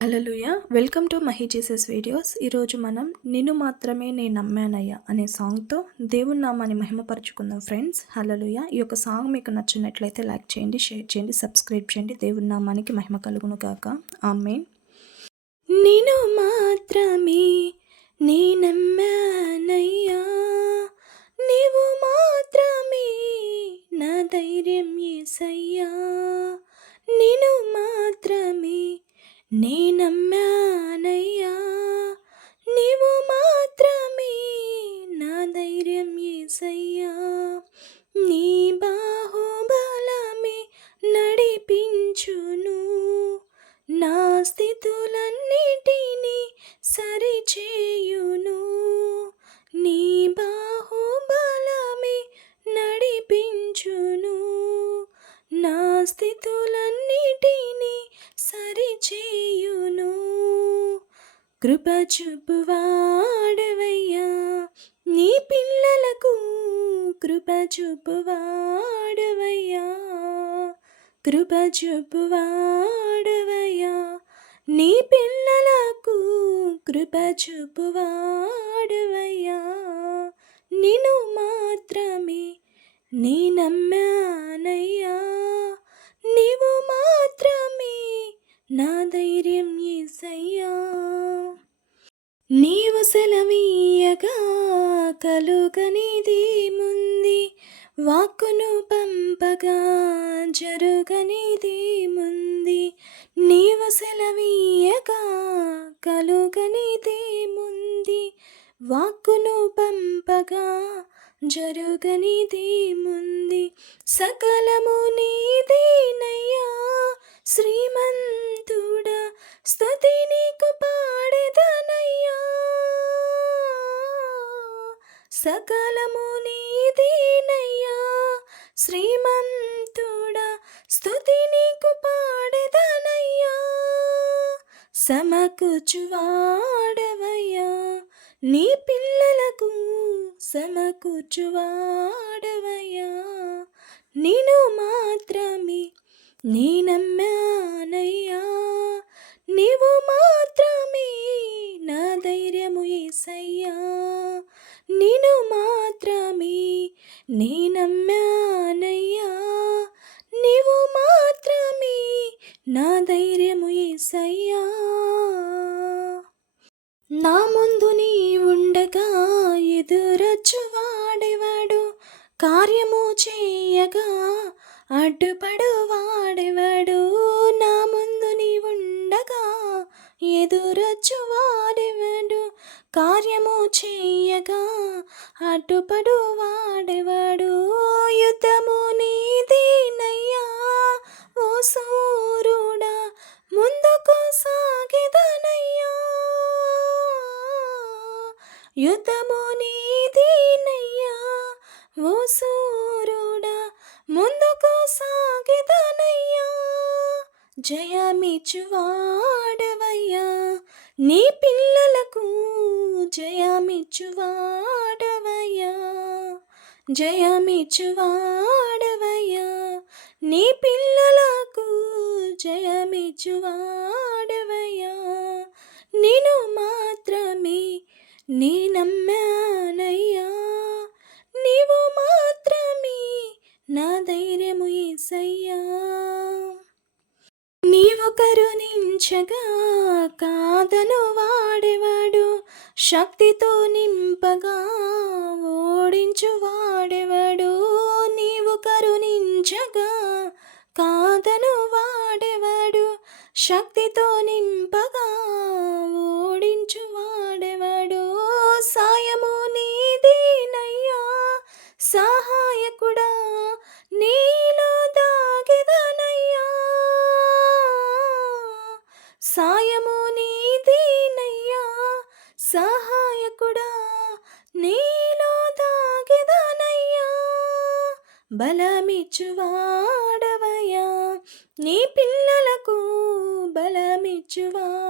Hallelujah! Welcome to Mahi Jesus videos. ఈరోజు మనం 'నిన్ను మాత్రమే నే నమ్మానయ్యా' అనే సాంగ్‌తో దేవుని నామాన్ని మహిమపరుచుకుందాం ఫ్రెండ్స్. హల్లెలూయా! ఈ యొక్క సాంగ్ మీకు నచ్చినట్లయితే లైక్ చేయండి, షేర్ చేయండి, సబ్స్క్రైబ్ చేయండి. దేవుని నామానికి మహిమ కలుగును గాక. ఆమేన్. నిన్ను మాత్రమే నే నమ్మానయ్యా, నీవు మాత్రమే నా ధైర్యం యేసయ్యా. నిన్ను మాత్రమే నే నమ్మానయ్యా, నీవు మాత్రమే నా ధైర్యం యేసయ్యా. నీ బాహుబలమే నడిపించును, నా స్థితులన్నిటినీ సరిచేయును. నీ బాహుబలమే నడిపించును, నా స్థితులన్నిటినీ సరిచేయును. కృప చూపువాడవయ్యా, నీ పిల్లలకు కృప చూపువాడవయ్యా, కృప చూపువాడవయ్యా, నీ పిల్లలకు కృప చూపువాడవయ్యా. నిన్ను మాత్రమే నీ నమ్మానయ్యా, నీవు మాత్రమే నా ధైర్యం యేసయ్యా. నీవు సెలవీయగా కలుగనిదేముంది, వాక్కును పంపగా జరుగనిదేముంది. నీవు సెలవీయగా కలుగనిదేముంది, వాక్కును పంపగా జరుగనిదేముంది. సకలము నీదేనయ్యా శ్రీమంతుడా, స్తుతి నీకు పాడెదనయ్యా. సకలము నీదేనయ్యా శ్రీమంతుడా, స్తుతి నీకు పాడెదనయ్యా. సమకూర్చువాడవయ్యా, నీ పిల్లలకు సమకూర్చువాడవయ్యా. నిన్ను మాత్రమే నీ నమ్మానయ్యా, నీవు మాత్రమే నా ధైర్యము యేసయ్యా. నిన్ను మాత్రమే నీ నమ్మానయ్యా, నీవు మాత్రమే నా ధైర్యము యేసయ్యా. నా ముందు నీ ఉండగా ఎదురొచ్చువాడెవడు, కార్యము చేయగా అడ్డుపడు వాడెవడు. నా ముందు నీ ఉండగా ఎదురొచ్చువాడెవడు, కార్యము చేయగా అడ్డుపడు వాడెవడు. యుద్ధము నీదేనయ్యా ఓ సూరుడా, ముందుకు సాగెదనయ్యా. యుద్ధము నీదేనయ్యా ఓ సూరుడా, ముందుకు సాగెదనయ్యా. జయమిచ్చువాడవయ్యా, నీ పిల్లలకు జయమిచ్చువాడవయ్యా, జయమిచ్చువాడవయ్యా, నీ పిల్లలకు జయమిచ్చువాడవయ్యా. నిన్ను మాత్రమే నీ నమ్మానయ్యా, నీవు మాత్రమే నా ధైర్యము యేసయ్యా. నీవు కరుణించగా కాదను వాడెవడు, శక్తితో నింపగా ఓడించు వాడెవడు. నీవు కరుణించగా కాదను వాడెవడు, శక్తితో నింపగా ఓడించు వాడెవడు. సాయము నీదేనయ్యా సహాయకుడా, నీలో దాగెదనయ్యా. సాయము నీదేనయ్యా సహాయకుడా, నీలో దాగెదనయ్యా. బలమిచ్చువాడవయ్యా, నీ పిల్లలకు బలమిచ్చువాడవయ్యా,